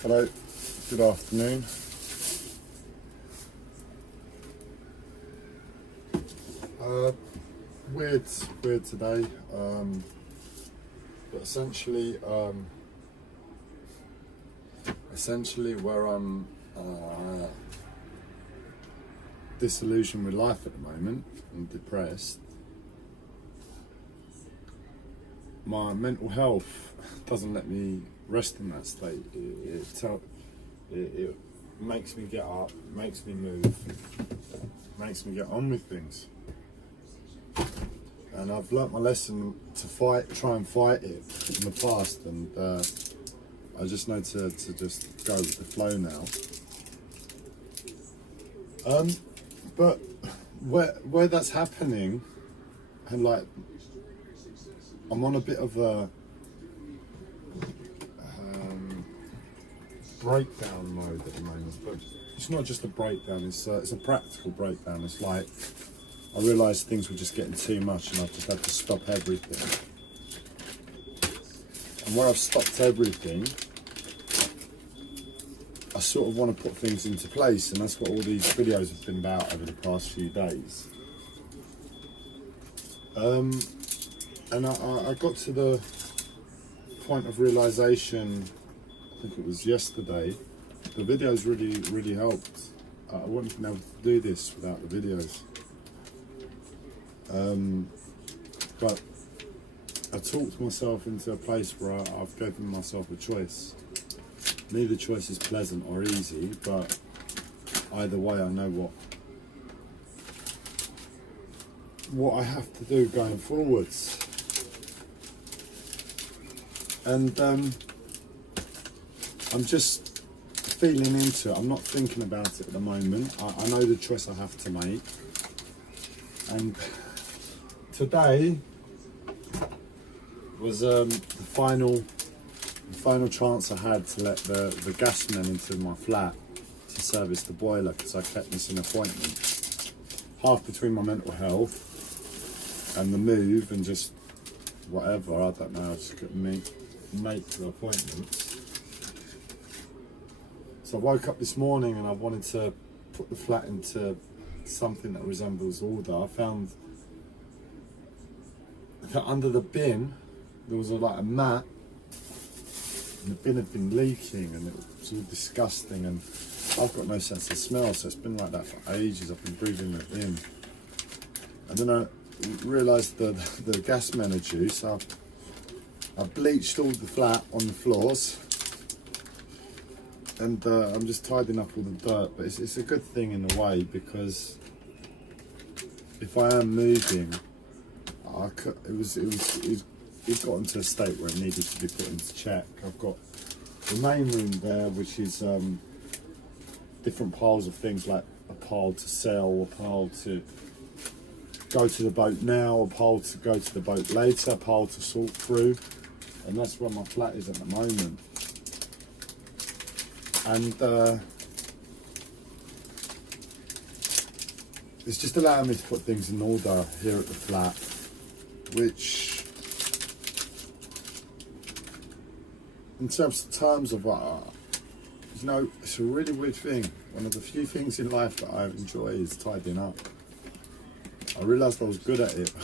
Hello, good afternoon. Weird today, but essentially where I'm disillusioned with life at the moment and depressed. My mental health doesn't let me rest in that state. It makes me get up, makes me move, makes me get on with things. And I've learnt my lesson to try and fight it in the past, and I just know to just go with the flow now. But where that's happening, and like, I'm on a bit of a breakdown mode at the moment, but it's not just a breakdown, it's a practical breakdown. It's like I realised things were just getting too much and I just had to stop everything. And where I've stopped everything, I sort of want to put things into place, and that's what all these videos have been about over the past few days. And I got to the point of realisation, I think it was yesterday. The videos really helped. I wouldn't have been able to do this without the videos. But I talked myself into a place where I've given myself a choice. Neither choice is pleasant or easy, but either way I know what I have to do going forwards. And I'm just feeling into it. I'm not thinking about it at the moment. I know the choice I have to make. And today was the final chance I had to let the gas men into my flat to service the boiler, because I kept missing appointments. Half between my mental health and the move and just whatever, I don't know, I just couldn't make the appointments. So I woke up this morning and I wanted to put the flat into something that resembles order. I found that under the bin there was like a mat, and the bin had been leaking and it was all disgusting, and I've got no sense of smell, so it's been like that for ages. I've been breathing it in. And then I realised the gas men are due, so I bleached all the flat on the floors, and I'm just tidying up all the dirt. But it's a good thing in a way, because if I am moving, it got into a state where it needed to be put into check. I've got the main room there, which is different piles of things, like a pile to sell, a pile to go to the boat now, a pile to go to the boat later, a pile to sort through, and that's where my flat is at the moment. And it's just allowing me to put things in order here at the flat, which, in terms of it's a really weird thing. One of the few things in life that I enjoy is tidying up. I realised I was good at it.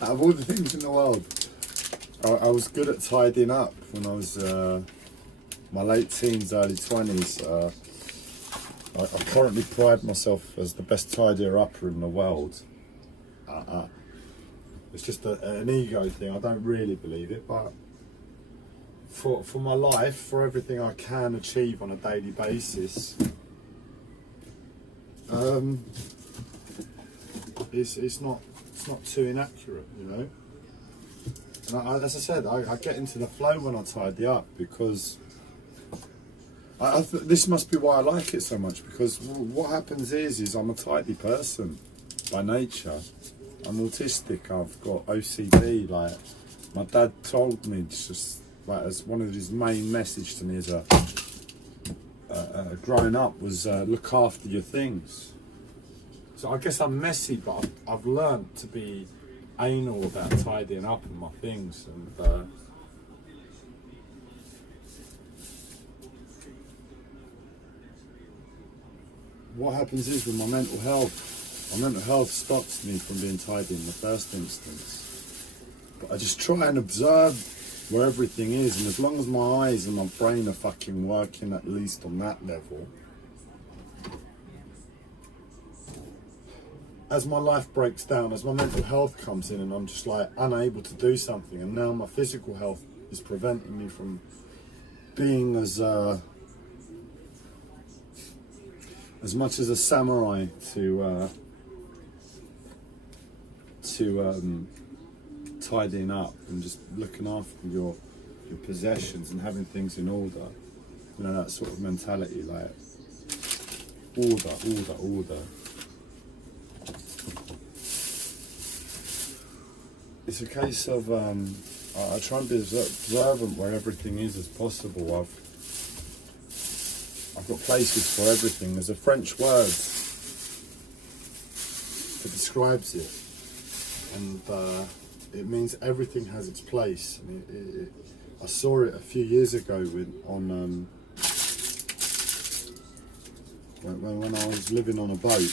Out of all the things in the world, I was good at tidying up when I was my late teens, early 20s. I currently pride myself as the best tidier upper in the world. It's just an ego thing. I don't really believe it, but for my life, for everything I can achieve on a daily basis, it's not too inaccurate, you know. And as I said, I get into the flow when I tidy up, because this must be why I like it so much, because what happens is I'm a tidy person by nature. I'm autistic, I've got OCD. Like, my dad told me, just like as one of his main message to me as a growing up was look after your things. So I guess I'm messy, but I've learned to be anal about tidying up in my things, and what happens is with my mental health stops me from being tidy in the first instance. But I just try and observe where everything is, and as long as my eyes and my brain are fucking working at least on that level, as my life breaks down, as my mental health comes in and I'm just like unable to do something, and now my physical health is preventing me from being as much as a samurai to tidying up and just looking after your possessions and having things in order. You know, that sort of mentality, like order. It's a case of I try and be as observant where everything is as possible. I've got places for everything. There's a French word that describes it, and it means everything has its place. And I saw it a few years ago when I was living on a boat,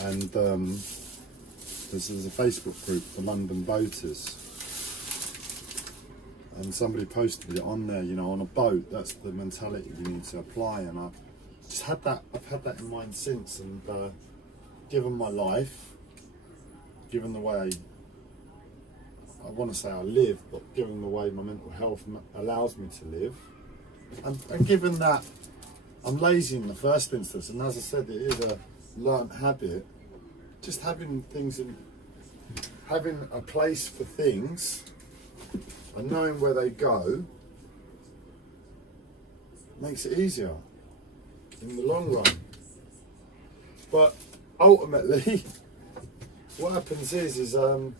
and there's a Facebook group for London boaters, and somebody posted it on there. You know, on a boat, that's the mentality you need to apply, and I've had that in mind since. And given my life, given the way I want to say I live, but given the way my mental health allows me to live, and given that I'm lazy in the first instance, and as I said, it is a learnt habit. Just having a place for things and knowing where they go makes it easier in the long run. But ultimately, what happens is my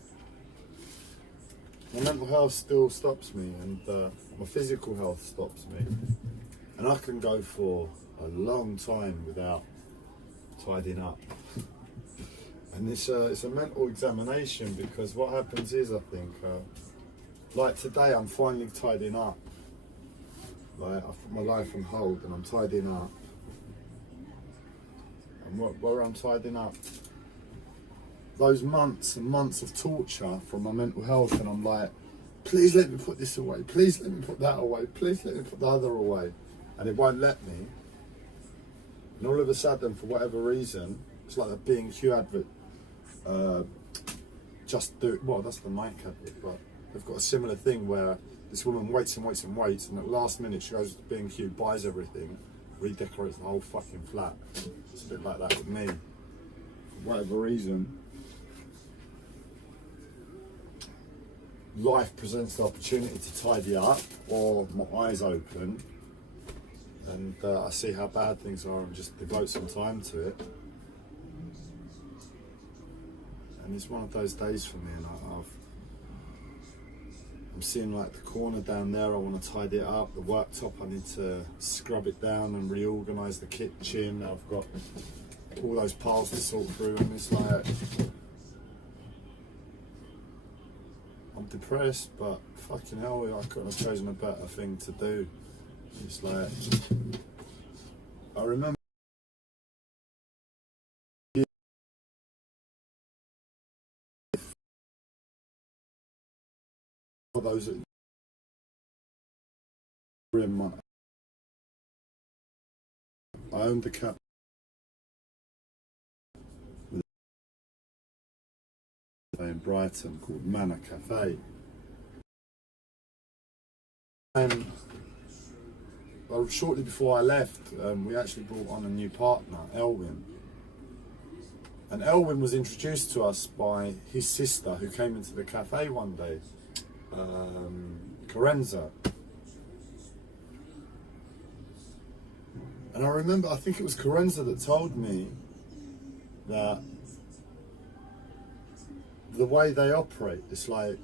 mental health still stops me, and my physical health stops me, and I can go for a long time without tidying up. And it's a mental examination, because what happens is, I think, like today, I'm finally tidying up. Like, I've put my life on hold and I'm tidying up. And where I'm tidying up, those months and months of torture from my mental health, and I'm like, please let me put this away, please let me put that away, please let me put the other away. And it won't let me. And all of a sudden, for whatever reason, it's like a B&Q advert. Just do it. Well, that's the Nike advert, but they've got a similar thing where this woman waits, and at the last minute she goes to B&Q, buys everything, redecorates the whole fucking flat. It's a bit like that with me. For whatever reason, life presents the opportunity to tidy up, or my eyes open, and I see how bad things are and just devote some time to it. And it's one of those days for me, and I'm seeing like the corner down there, I want to tidy it up. The worktop, I need to scrub it down and reorganise the kitchen. I've got all those piles to sort through, and it's like, I'm depressed, but fucking hell, I couldn't have chosen a better thing to do. It's like, I remember for those that were in my, I owned a cafe in Brighton called Manor Cafe, and shortly before I left, we actually brought on a new partner, Elwin. And Elwin was introduced to us by his sister, who came into the cafe one day, Carenza. And I remember, I think it was Carenza that told me that the way they operate, it's like,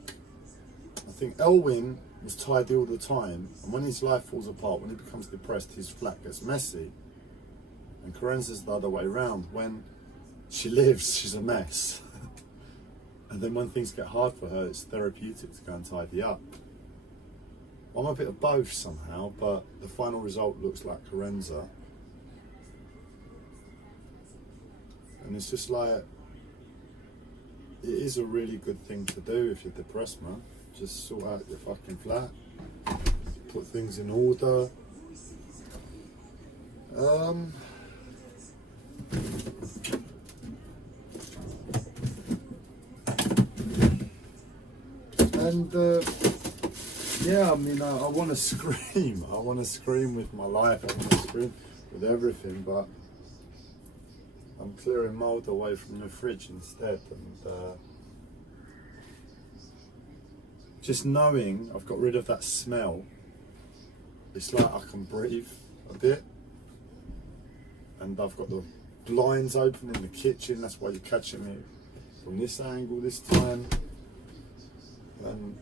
I think Elwin was tidy all the time, and when his life falls apart, when he becomes depressed, his flat gets messy. And Carenza's the other way around. When she lives, she's a mess. And then when things get hard for her, it's therapeutic to go and tidy up. I'm a bit of both somehow, but the final result looks like Carenza. And it's just like, it is a really good thing to do if you're depressed, man. Just sort out your fucking flat, put things in order. And yeah, I mean, I want to scream. I want to scream with my life. I want to scream with everything, but I'm clearing mold away from the fridge instead. And just knowing I've got rid of that smell, it's like I can breathe a bit. And I've got the blinds open in the kitchen. That's why you're catching me from this angle this time. And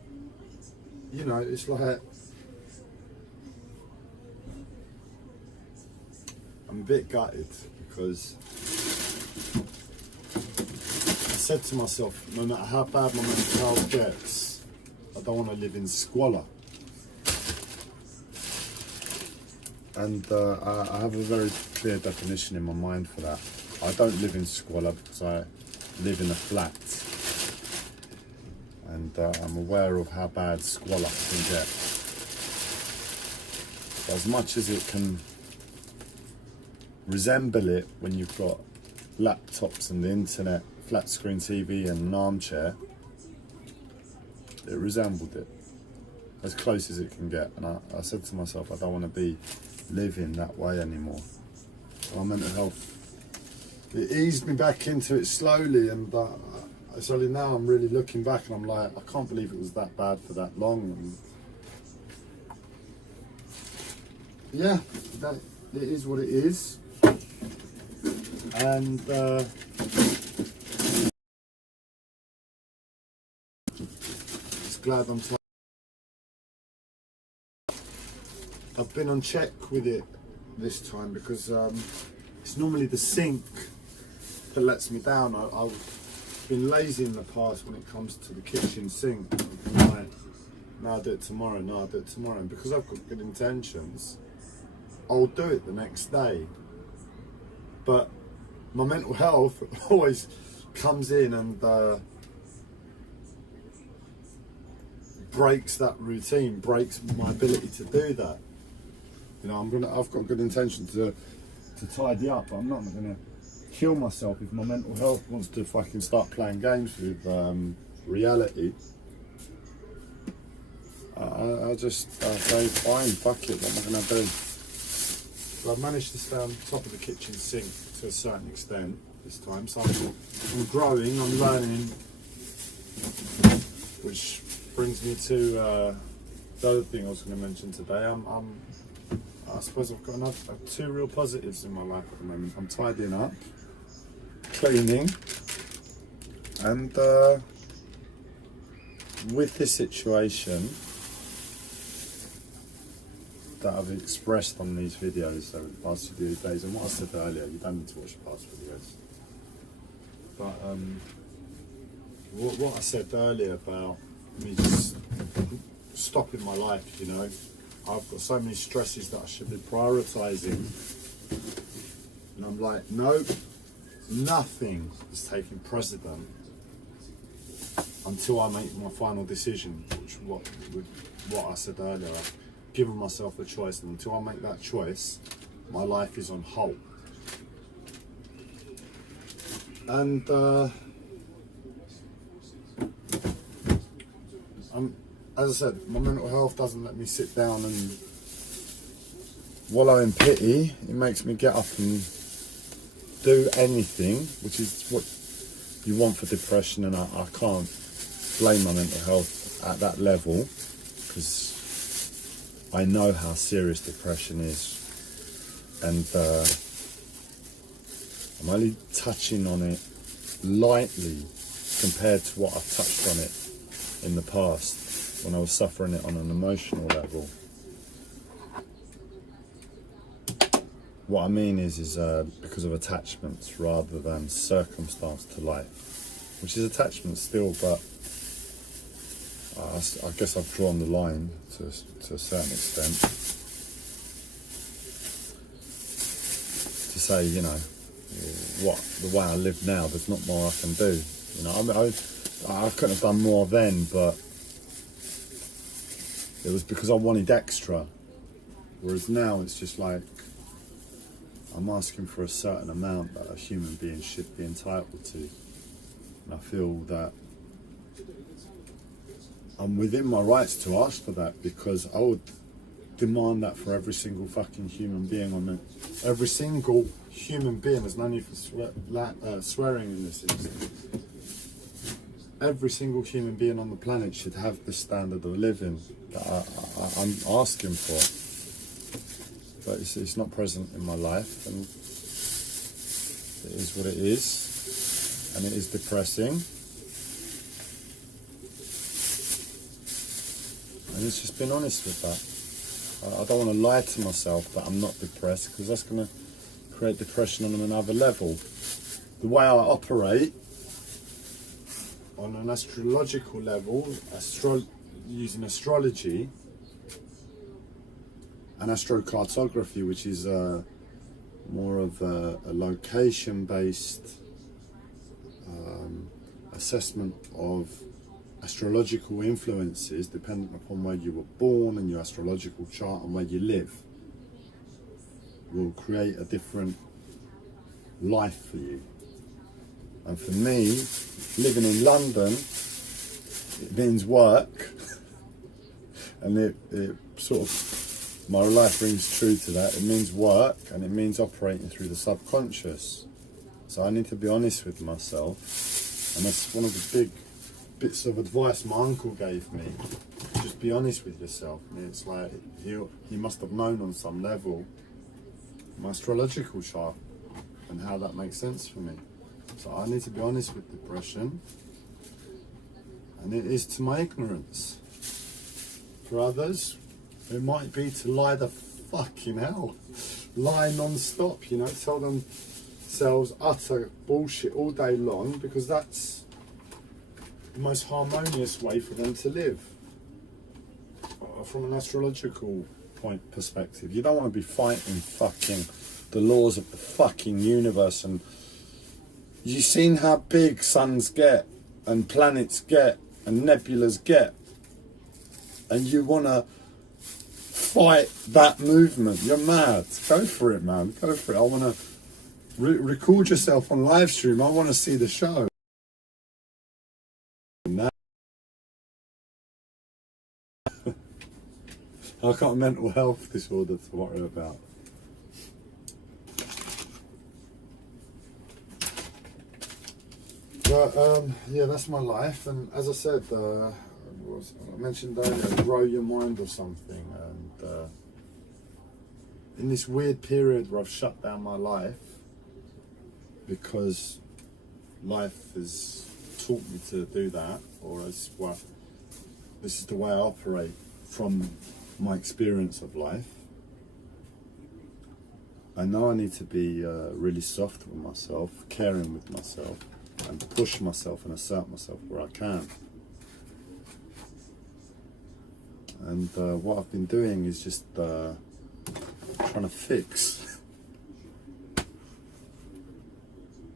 you know, it's like I'm a bit gutted because I said to myself, no matter how bad my mental health gets, I don't want to live in squalor. And I have a very clear definition in my mind for that. I don't live in squalor because I live in a flat. And I'm aware of how bad squalor can get. So as much as it can resemble it when you've got laptops and the internet, flat screen TV and an armchair, it resembled it as close as it can get. And I said to myself, I don't want to be living that way anymore. My mental health, it eased me back into it slowly, and it's only now I'm really looking back and I'm like, I can't believe it was that bad for that long. And yeah, that it is what it is. And just glad I'm tired. I've been on check with it this time because it's normally the sink that lets me down. I've been lazy in the past when it comes to the kitchen sink. Like, no, I'll do it tomorrow, no, I'll do it tomorrow. And because I've got good intentions, I'll do it the next day. But my mental health always comes in and breaks that routine, breaks my ability to do that. You know, I've got good intention to tidy up, but I'm not gonna kill myself if my mental health wants to fucking start playing games with reality. I just say, fine, fuck it, what am I gonna do? So I've managed to stay on top of the kitchen sink to a certain extent this time. So I'm growing, I'm learning, which brings me to the other thing I was going to mention today. I suppose I've got two real positives in my life at the moment. I'm tidying up, cleaning, and with this situation that I've expressed on these videos over the past few days, and what I said earlier, you don't need to watch the past videos, but what I said earlier about me just stopping my life, you know, I've got so many stresses that I should be prioritising, and I'm like, no, nothing is taking precedent until I make my final decision, which what I said earlier. I've given myself a choice, and until I make that choice, my life is on hold. And as I said, my mental health doesn't let me sit down and wallow in pity. It makes me get up and do anything, which is what you want for depression, and I can't blame my mental health at that level because I know how serious depression is, and I'm only touching on it lightly compared to what I've touched on it in the past when I was suffering it on an emotional level. What I mean is because of attachments rather than circumstance to life, which is attachment still, but I guess I've drawn the line to a certain extent to say, you know, the way I live now, there's not more I can do. You know, I mean, I couldn't have done more then, but it was because I wanted extra. Whereas now it's just like, I'm asking for a certain amount that a human being should be entitled to. And I feel that I'm within my rights to ask for that, because I would demand that for every single fucking human being on it. Every single human being, there's no need for swearing in this instance. Every single human being on the planet should have this standard of living that I'm asking for. But it's not present in my life, and it is what it is, and it is depressing. And it's just being honest with that. I don't want to lie to myself that I'm not depressed, because that's going to create depression on another level. The way I operate on an astrological level, using astrology and astrocartography, which is more of a location-based assessment of astrological influences dependent upon where you were born and your astrological chart and where you live, will create a different life for you. And for me, living in London, it means work, and it sort of, my life rings true to that. It means work, and it means operating through the subconscious. So I need to be honest with myself, and that's one of the big bits of advice my uncle gave me. Just be honest with yourself. And it's like, he must have known on some level my astrological chart and how that makes sense for me. So I need to be honest with depression, and it is to my ignorance. For others, it might be to lie the fucking hell, lie non-stop, you know, tell themselves utter bullshit all day long, because that's the most harmonious way for them to live. From an astrological perspective, you don't want to be fighting fucking the laws of the fucking universe. And you've seen how big suns get and planets get and nebulas get, and you want to fight that movement. You're mad. Go for it, man. Go for it. I want to record yourself on live stream. I want to see the show. I've got a mental health disorder to worry about. But yeah, that's my life. And as I said, I mentioned earlier, grow your mind or something. And in this weird period where I've shut down my life, because life has taught me to do that, or as well, this is the way I operate from my experience of life. I know I need to be really soft with myself, caring with myself, and push myself and assert myself where I can. And what I've been doing is just trying to fix.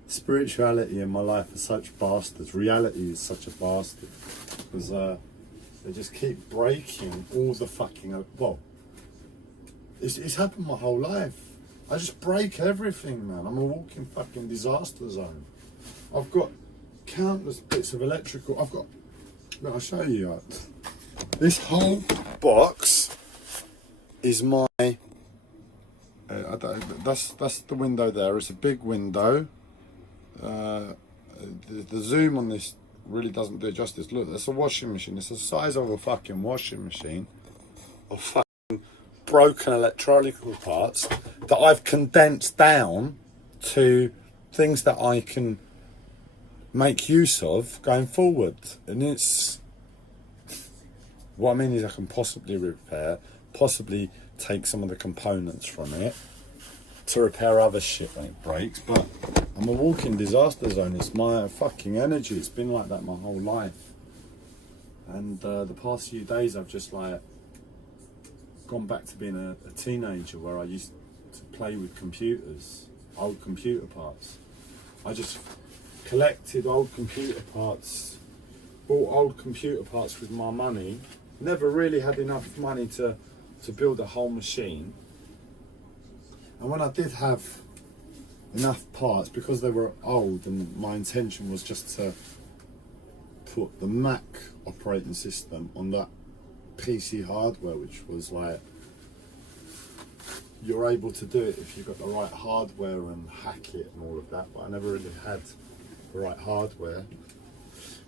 Spirituality in my life is such bastards. Reality is such a bastard, because they just keep breaking all the fucking... Well, it's happened my whole life. I just break everything, man. I'm a walking fucking disaster zone. I've got countless bits of electrical. I'll show you. This whole box is my... that's the window there. It's a big window. The zoom on this really doesn't do it justice. Look, that's a washing machine. It's the size of a fucking washing machine of fucking broken electronical parts that I've condensed down to things that I can make use of going forward. And it's, what I mean is I can possibly repair, possibly take some of the components from it to repair other shit when it breaks. But I'm a walking disaster zone. It's my fucking energy. It's been like that my whole life. And the past few days I've just like gone back to being a teenager, where I used to play with computers, old computer parts. I just collected old computer parts, bought old computer parts with my money. Never really had enough money to build a whole machine. And when I did have enough parts, because they were old, and my intention was just to put the Mac operating system on that PC hardware, which was like, you're able to do it if you've got the right hardware and hack it and all of that, but I never really had the right hardware.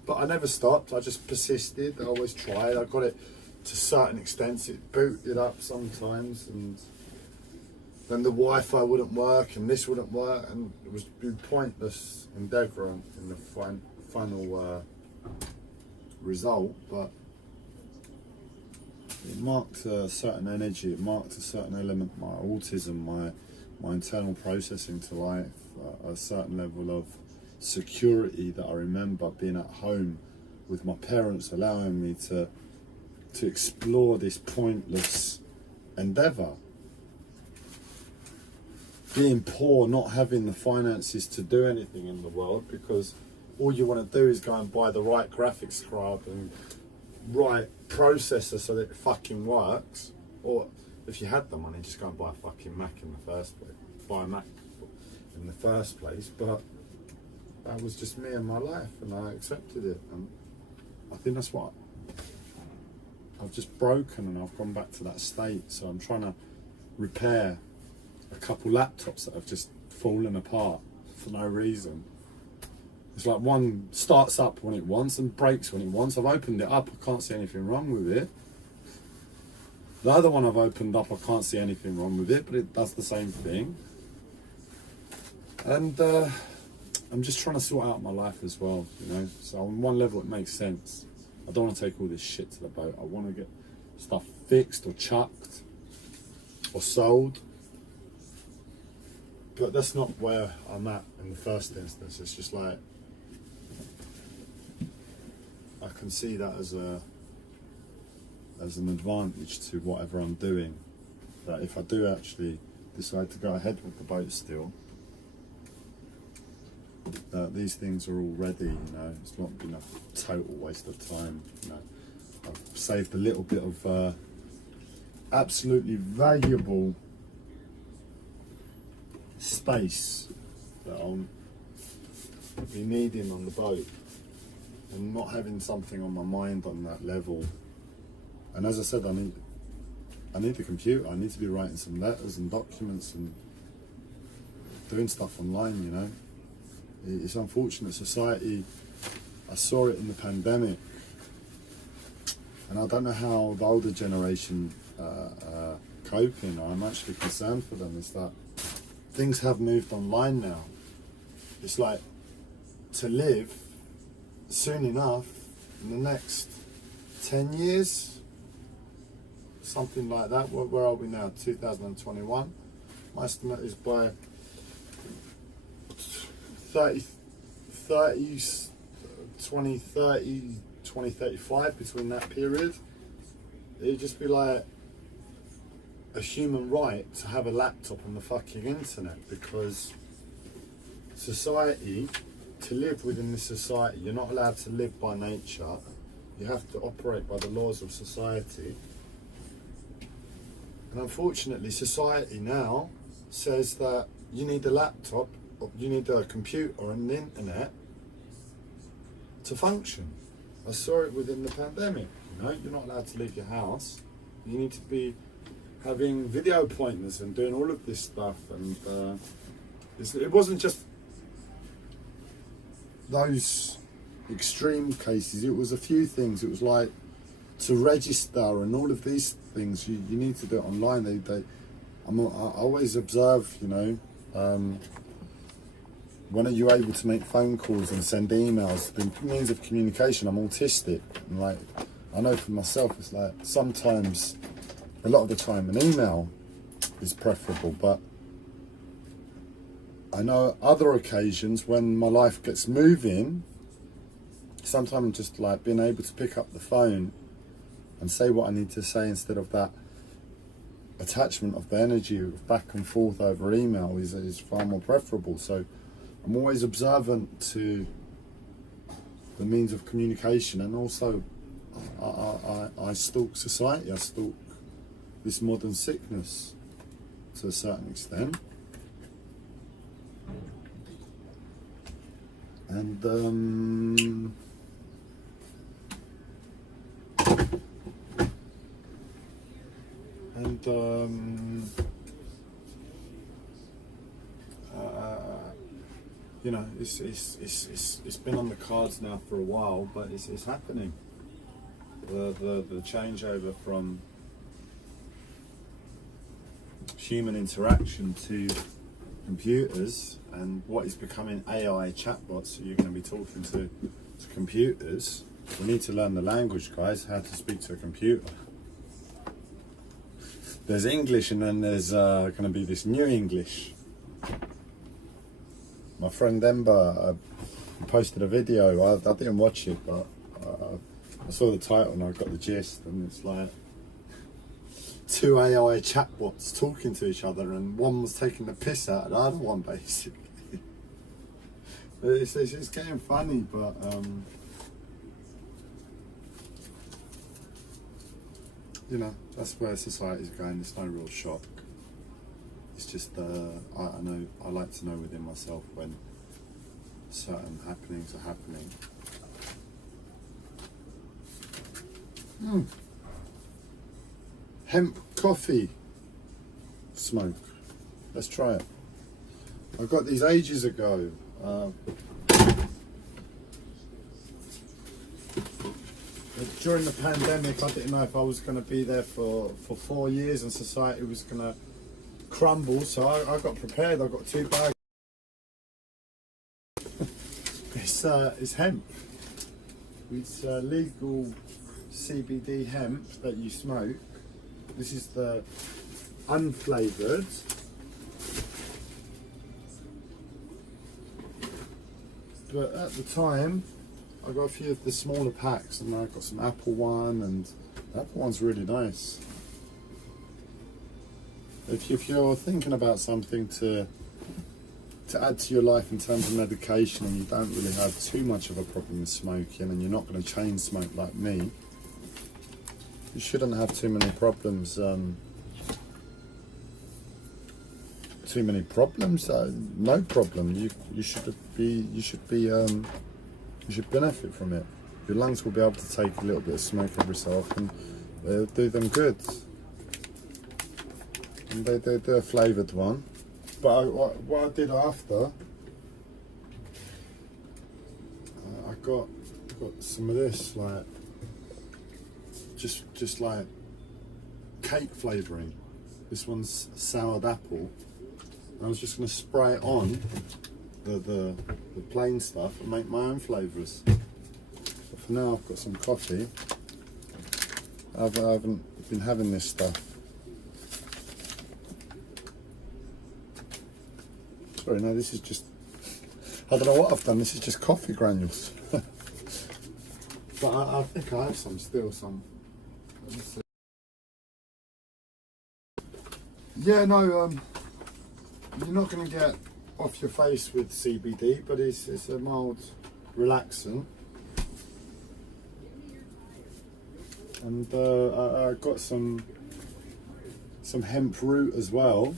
But I never stopped, I just persisted, I always tried. I got it to certain extents, it booted up sometimes, and then the Wi-Fi wouldn't work and this wouldn't work, and it was a pointless endeavour in the final result. But it marked a certain energy, it marked a certain element, my autism, my internal processing to life, a certain level of security that I remember being at home with my parents, allowing me to explore this pointless endeavour. Being poor, not having the finances to do anything in the world, because all you want to do is go and buy the right graphics card and right processor so that it fucking works. Or if you had the money, just go and buy a fucking Mac in the first place. Buy a Mac in the first place. But that was just me and my life, and I accepted it. And I think that's what I've just broken, and I've gone back to that state. So I'm trying to repair a couple laptops that have just fallen apart for no reason. It's like one starts up when it wants and breaks when it wants. I've opened it up, I can't see anything wrong with it. The other one I've opened up, I can't see anything wrong with it, but it does the same thing. And I'm just trying to sort out my life as well, you know. So on one level it makes sense. I don't want to take all this shit to the boat. I want to get stuff fixed or chucked or sold. But that's not where I'm at in the first instance. It's just like, I can see that as an advantage to whatever I'm doing. That if I do actually decide to go ahead with the boat still, these things are all ready, you know. It's not been a total waste of time, you know. I've saved a little bit of absolutely valuable space that I'll be needing on the boat, and not having something on my mind on that level. And as I said, I need the computer. I need to be writing some letters and documents and doing stuff online, you know. It's unfortunate society. I saw it in the pandemic, and I don't know how the older generation coping. I'm actually concerned for them. Is that things have moved online now. It's like, to live soon enough, in the next 10 years, something like that. Where are we now? 2021. My estimate is by 2035, between that period, it'd just be like a human right to have a laptop on the fucking internet, because society, to live within this society, you're not allowed to live by nature. You have to operate by the laws of society. And unfortunately, society now says that you need a laptop, or you need a computer and the internet to function. I saw it within the pandemic. You know, you're not allowed to leave your house. You need to be having video appointments and doing all of this stuff. And it wasn't just those extreme cases. It was a few things. It was like, to register and all of these things, you need to do it online. I always observe, you know, when are you able to make phone calls and send emails? The means of communication, I'm autistic. And like, I know for myself, it's like, sometimes, a lot of the time, an email is preferable, but I know other occasions when my life gets moving, sometimes just like being able to pick up the phone and say what I need to say, instead of that attachment of the energy of back and forth over email, is far more preferable. So I'm always observant to the means of communication, and also I stalk society. I stalk this modern sickness to a certain extent. And you know, it's been on the cards now for a while, but it's happening. The changeover from human interaction to computers, and what is becoming AI chatbots. So you're going to be talking to computers. We need to learn the language, guys, how to speak to a computer. There's English, and then there's going to be this new English. My friend Ember posted a video. I didn't watch it, but I saw the title and I got the gist. And it's like two AI chatbots talking to each other, and one was taking the piss out of the other one, basically. It's getting funny, but you know, that's where society's going. It's no real shock. It's just I know, I like to know within myself when certain happenings are happening. Hemp coffee smoke. Let's try it. I got these ages ago. During the pandemic, I didn't know if I was going to be there for 4 years and society was going to crumble, so I got prepared. I got 2 bags. It's hemp. It's legal CBD hemp that you smoke. This is the unflavoured. But at the time, I got a few of the smaller packs, and I got some apple one, and the apple one's really nice. If you're thinking about something to add to your life in terms of medication, and you don't really have too much of a problem with smoking, and you're not going to chain smoke like me, you shouldn't have too many problems. No problem. You should benefit from it. Your lungs will be able to take a little bit of smoke every so often. They'll do them good. And they're a flavoured one. But what I did after, I got some of this, like just like cake flavouring. This one's soured apple. And I was just going to spray it on the plain stuff and make my own flavours. But for now, I've got some coffee. I haven't been having this stuff. Sorry, no, this is just, I don't know what I've done. This is just coffee granules. But I think I have some still. Let me see. Yeah, no, you're not going to get off your face with CBD, but it's a mild relaxant. And I got some hemp root as well.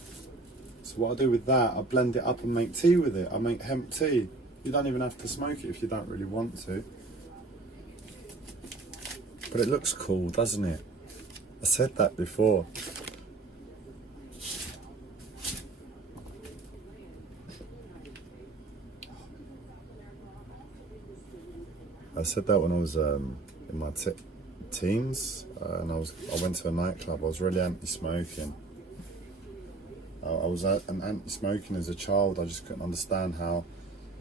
So what I do with that, I blend it up and make tea with it. I make hemp tea. You don't even have to smoke it if you don't really want to. But it looks cool, doesn't it? I said that before. I said that when I was in my teens, and I went to a nightclub. I was really anti-smoking. I was an anti-smoking as a child. I just couldn't understand how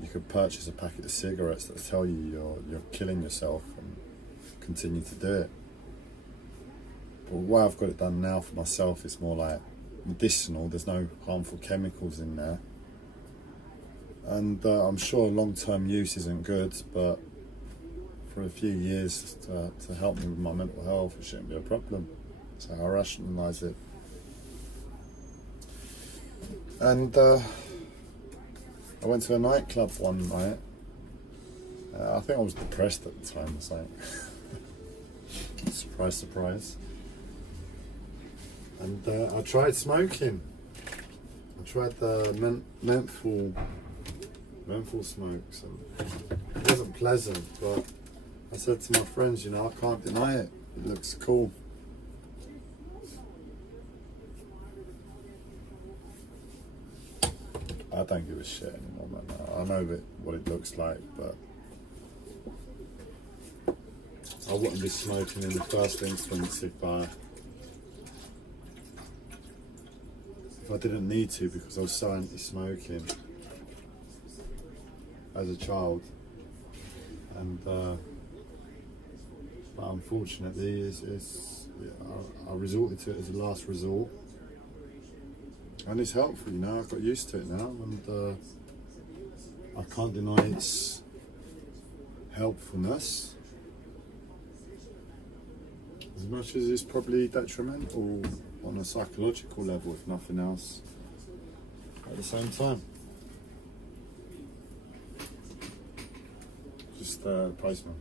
you could purchase a packet of cigarettes that tell you you're killing yourself and continue to do it. But the way I've got it done now for myself, it's more like medicinal. There's no harmful chemicals in there, and I'm sure long-term use isn't good, but for a few years to help me with my mental health, it shouldn't be a problem. So I rationalise it. And I went to a nightclub one night. I think I was depressed at the time, so surprise, surprise. And I tried smoking. I tried the menthol smokes, and it wasn't pleasant, but I said to my friends, you know, I can't deny it. It looks cool. I don't give a shit anymore, man. I know what it looks like, but I wouldn't be smoking in the first instance if I didn't need to, because I was so anti-smoking as a child, and but unfortunately, I resorted to it as a last resort, and it's helpful. You know, I've got used to it now, and I can't deny its helpfulness, as much as it's probably detrimental on a psychological level, if nothing else, at the same time. Just postman.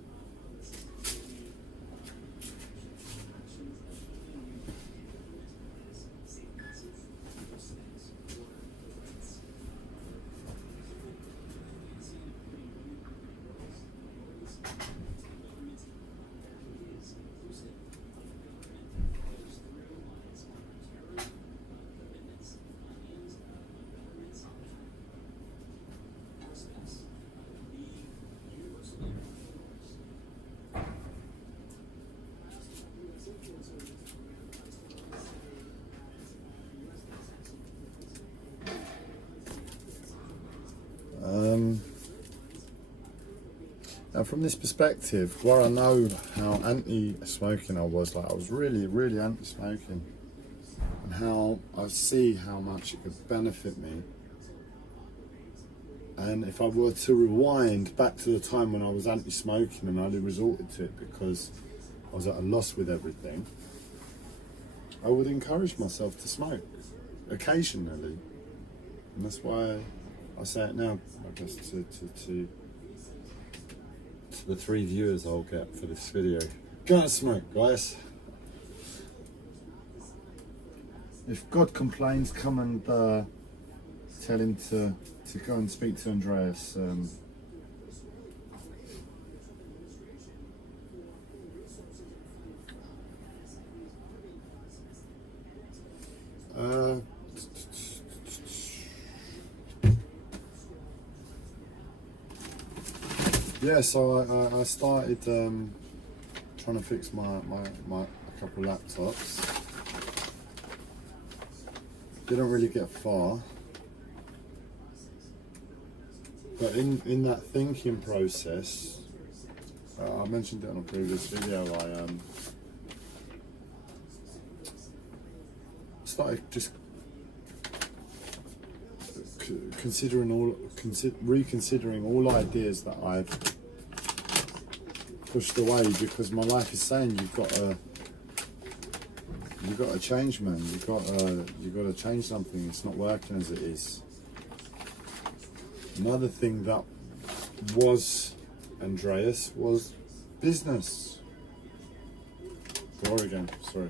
Now from this perspective, where I know how anti-smoking I was, like I was really, really anti-smoking, and how I see how much it could benefit me. And if I were to rewind back to the time when I was anti-smoking and I only resorted to it because I was at a loss with everything, I would encourage myself to smoke occasionally. And that's why I say it now, I guess, to the 3 viewers I'll get for this video. Go and smoke, guys. If God complains, come and tell him to go and speak to Andreas. Yeah, so I started trying to fix my couple laptops. Didn't really get far, but in that thinking process, I mentioned it on a previous video, I started just reconsidering all ideas that I've pushed away, because my life is saying you've got to change, man. You've got to change something. It's not working as it is. Another thing that was Andreas was business. Door again, sorry.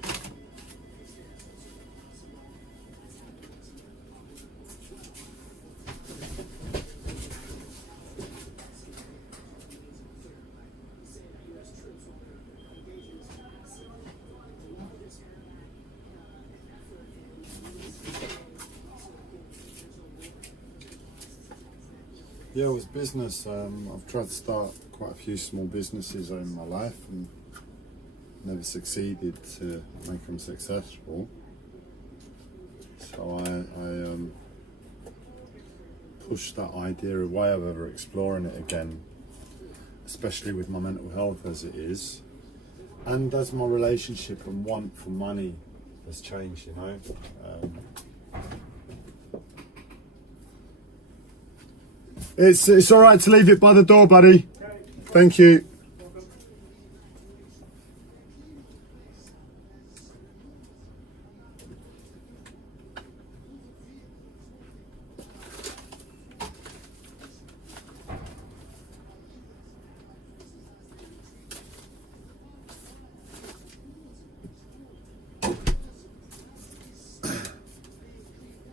Yeah, it was business. I've tried to start quite a few small businesses in my life and never succeeded to make them successful. So I pushed that idea away of ever exploring it again, especially with my mental health as it is, and as my relationship and want for money has changed, you know. It's all right to leave it by the door, buddy. Thank you.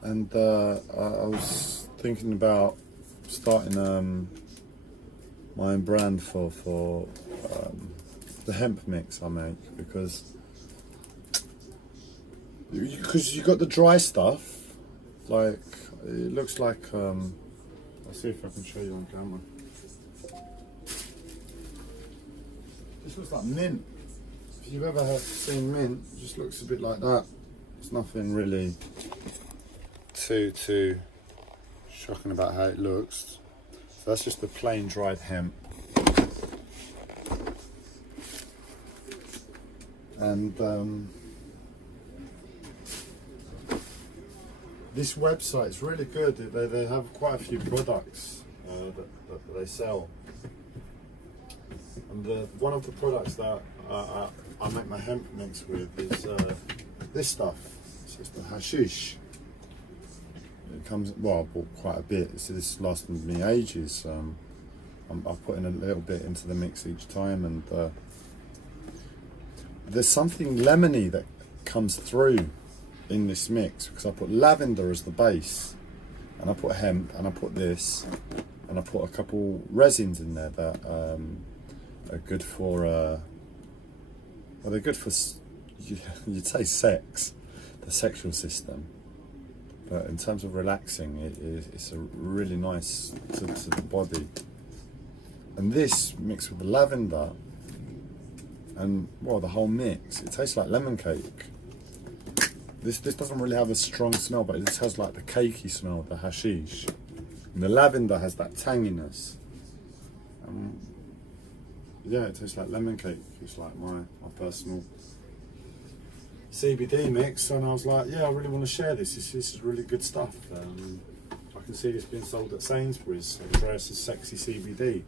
And I was thinking about starting my own brand for the hemp mix I make, because you got the dry stuff, like it looks like I'll see if I can show you on camera. This looks like mint. If you've ever seen mint, it just looks a bit like that. There's nothing really too shocking about how it looks. So that's just the plain dried hemp. And this website is really good. They have quite a few products that they sell. And one of the products that I make my hemp mix with is this stuff. So it's the hashish. It comes, well, I bought quite a bit, so this lasted me ages. I put in a little bit into the mix each time, and there's something lemony that comes through in this mix, because I put lavender as the base, and I put hemp, and I put this, and I put a couple resins in there that are good for, well, they're good for, you'd say sex, the sexual system. But in terms of relaxing, it's a really nice to the body. And this mixed with the lavender and, well, the whole mix, it tastes like lemon cake. This doesn't really have a strong smell, but it just has like the cakey smell of the hashish. And the lavender has that tanginess. Yeah, it tastes like lemon cake. It's like my personal CBD mix, and I was like, yeah, I really want to share this. This is really good stuff. I can see this being sold at Sainsbury's. Andreas's Sexy CBD.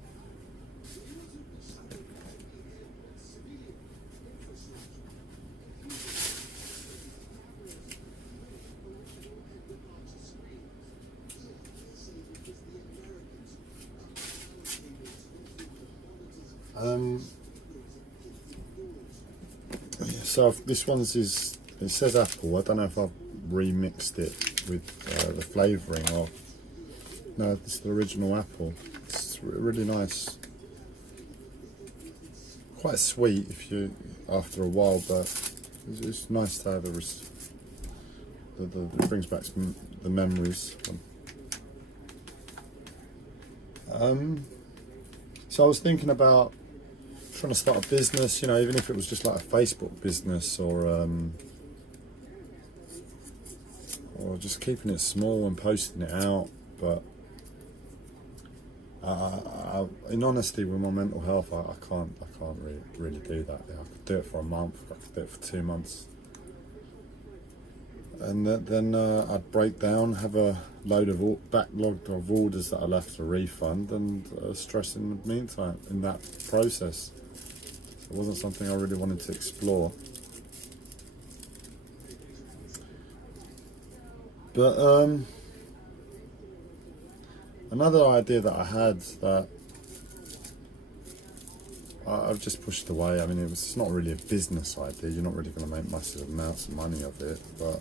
So this one's it says apple. I don't know if I've remixed it with the flavouring, or no, this is the original apple. It's really nice, quite sweet if you after a while, but it's nice to have it brings back the memories. So I was thinking about trying to start a business, you know, even if it was just like a Facebook business, or just keeping it small and posting it out. But in honesty, with my mental health, I can't really do that. I could do it for a month, I could do it for 2 months, and then I'd break down, have a load of backlog of orders that I'll have to refund, and stress in the meantime in that process. It wasn't something I really wanted to explore. But another idea that I had that I've just pushed away. I mean, it's not really a business idea. You're not really going to make massive amounts of money of it, but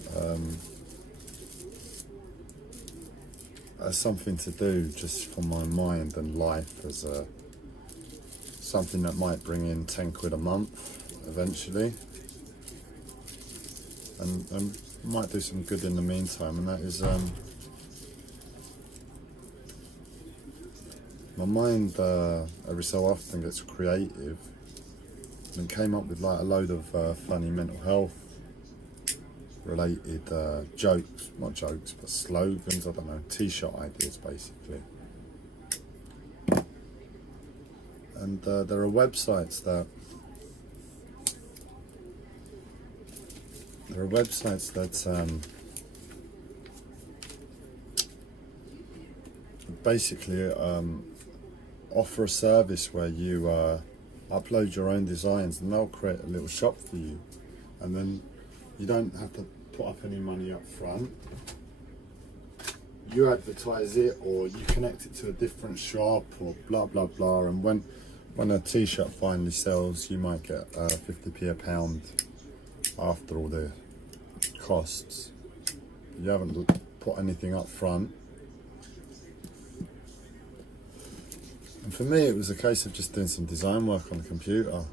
as something to do just for my mind and life, as something that might bring in 10 quid a month eventually, and might do some good in the meantime, and that is my mind every so often gets creative, and came up with like a load of funny mental health related jokes, not jokes, but slogans, I don't know, t-shirt ideas basically. And there are websites that basically offer a service where you upload your own designs, and they'll create a little shop for you, and then you don't have to put up any money up front. You advertise it, or you connect it to a different shop, or blah blah blah, and when a t-shirt finally sells, you might get 50p a pound after all the costs. You haven't put anything up front. And for me, it was a case of just doing some design work on the computer.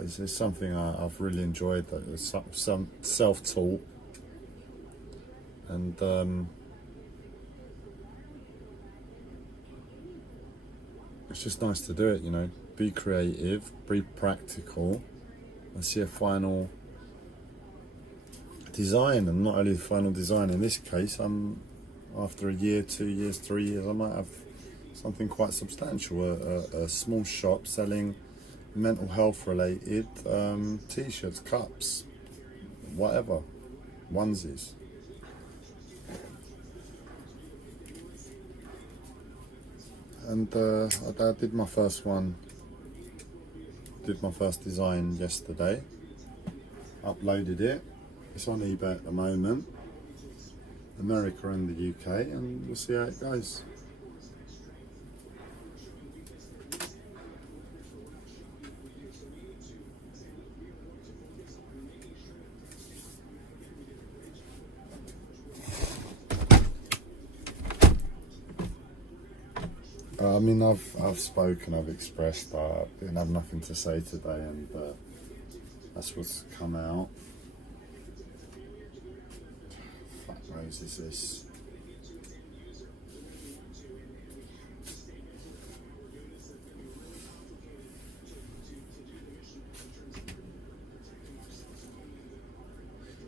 It's something I've really enjoyed, that was some self-taught, and it's just nice to do it, you know, be creative, be practical, and see a final design. And not only the final design, in this case, after a year, 2 years, 3 years, I might have something quite substantial, a small shop selling mental health related t-shirts, cups, whatever, onesies. And I did my first design yesterday, uploaded it. It's on eBay at the moment, America and the UK, and we'll see how it goes. I mean, I've spoken, I've expressed, I didn't have nothing to say today, and that's what's come out. Fuck knows is this.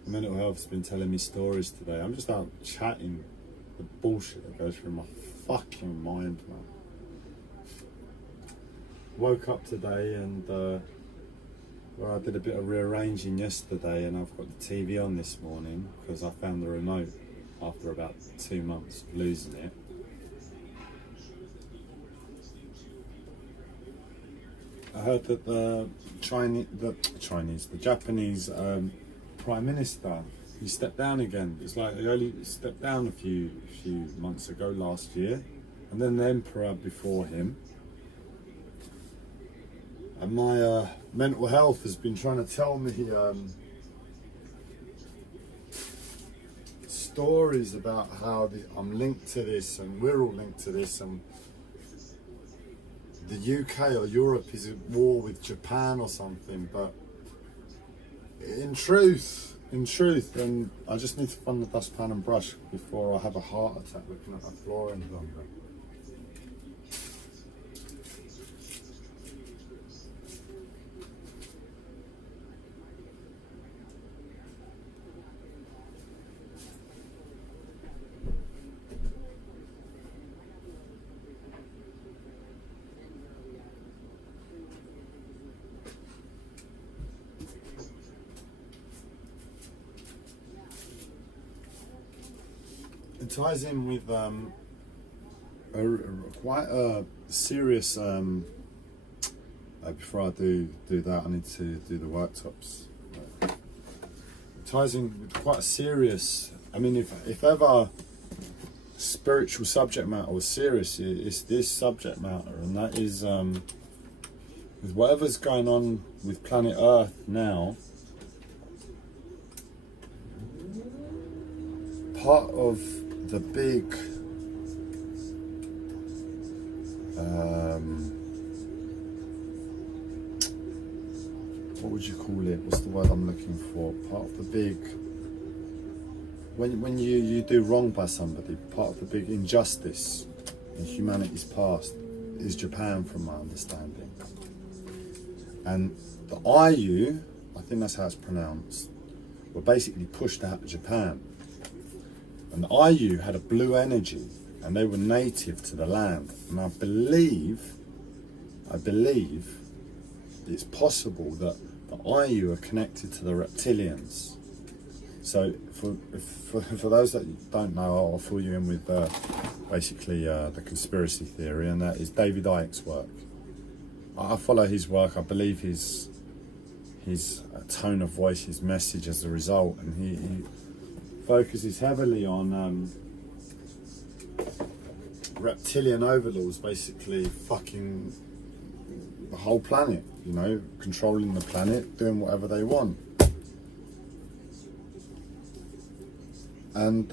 Mental health's been telling me stories today. I'm just out chatting the bullshit that goes through my fucking mind, man. Woke up today and well, I did a bit of rearranging yesterday, and I've got the TV on this morning because I found the remote after about 2 months of losing it. I heard that the Japanese Prime Minister, he stepped down again. It's like he only stepped down a few months ago, last year, and then the Emperor before him. And my mental health has been trying to tell me stories about how I'm linked to this, and we're all linked to this, and the UK or Europe is at war with Japan or something. But in truth, and I just need to find the dustpan and brush before I have a heart attack looking at the floor any longer. It ties in with quite a serious. Before I do that, I need to do the worktops. It ties in with quite a serious. I mean, if ever spiritual subject matter was serious, it's this subject matter, and that is with whatever's going on with planet Earth now. Part of the big what would you call it? What's the word I'm looking for? Part of the big, when you do wrong by somebody, part of the big injustice in humanity's past is Japan, from my understanding. And the IU, I think that's how it's pronounced, were basically pushed out of Japan. And the IU had a blue energy, and they were native to the land. And I believe it's possible that the IU are connected to the reptilians. So for those that don't know, I'll fill you in with basically the conspiracy theory, and that is David Icke's work. I follow his work. I believe his tone of voice, his message as a result, and he focuses heavily on reptilian overlords basically fucking the whole planet, you know, controlling the planet, doing whatever they want. And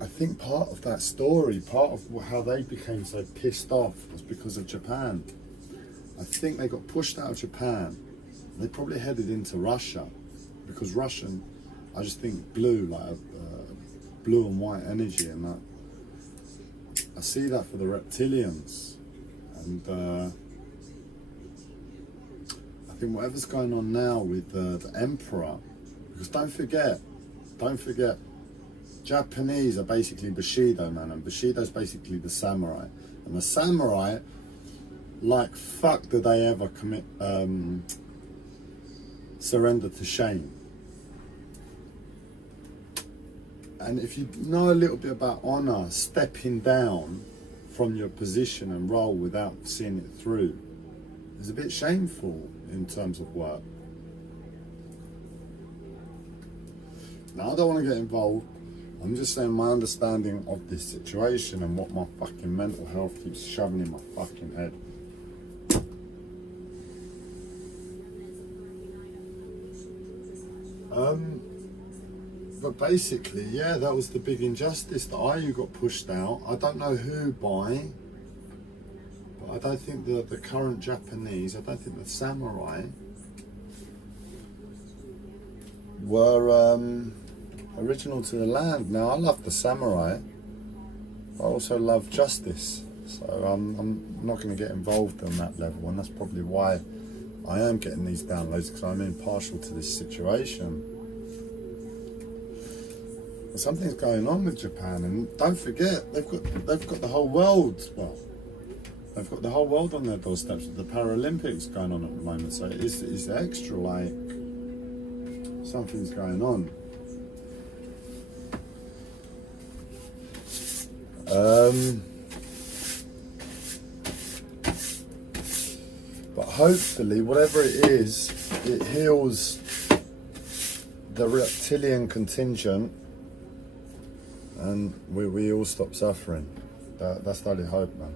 I think part of that story, part of how they became so pissed off was because of Japan. I think they got pushed out of Japan. They probably headed into Russia, because Russian, I just think blue, like blue and white energy, and that. I see that for the reptilians, and I think whatever's going on now with the Emperor, because don't forget, Japanese are basically Bushido, man, and Bushido's basically the samurai, and the samurai, like, fuck did they ever commit surrender to shame. And if you know a little bit about honor, stepping down from your position and role without seeing it through is a bit shameful in terms of work. Now, I don't want to get involved. I'm just saying my understanding of this situation and what my fucking mental health keeps shoving in my fucking head. But basically, yeah, that was the big injustice. The IU got pushed out. I don't know who by, but I don't think the current Japanese, I don't think the samurai were original to the land. Now, I love the samurai, but I also love justice. So I'm not going to get involved on that level, and that's probably why I am getting these downloads, because I'm impartial to this situation. Something's going on with Japan, and don't forget they've got the whole world. Well, they've got the whole world on their doorsteps with the Paralympics going on at the moment. So it's extra, like, something's going on. But hopefully, whatever it is, it heals the reptilian contingent, and we all stop suffering. That's the only hope, man.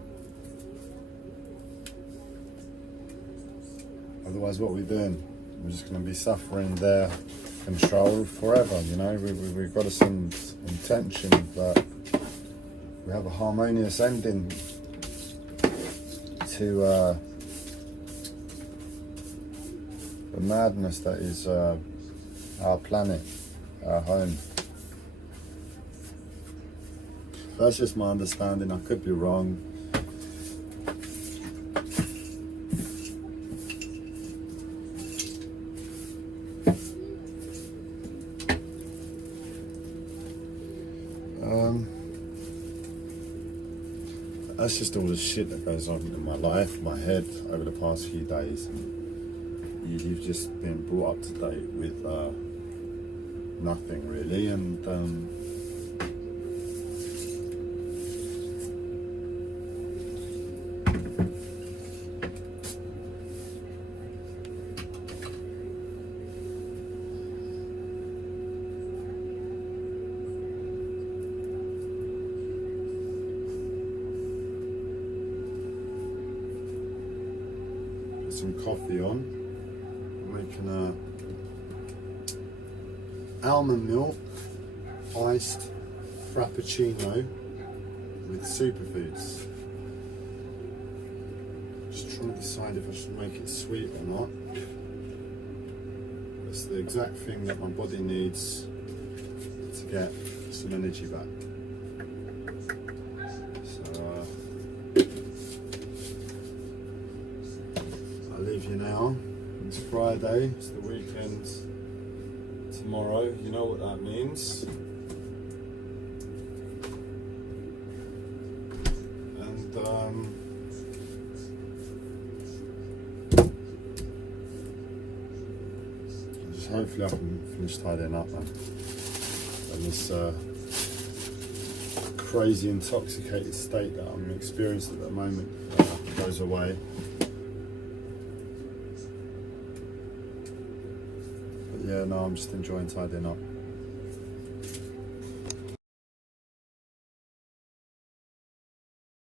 Otherwise, what are we doing? We're just going to be suffering their control forever, you know? We've got to send intention that we have a harmonious ending to the madness that is our planet, our home. That's just my understanding. I could be wrong. That's just all the shit that goes on in my life, my head, over the past few days. And you've just been brought up to date with nothing really, and some coffee on. I'm making almond milk iced frappuccino with superfoods. Just trying to decide if I should make it sweet or not. It's the exact thing that my body needs to get some energy back. Now it's Friday, it's the weekend tomorrow, you know what that means. And just hopefully I can finish tidying up, man, and this crazy intoxicated state that I'm experiencing at the moment goes away. Yeah, no, I'm just enjoying tidying up.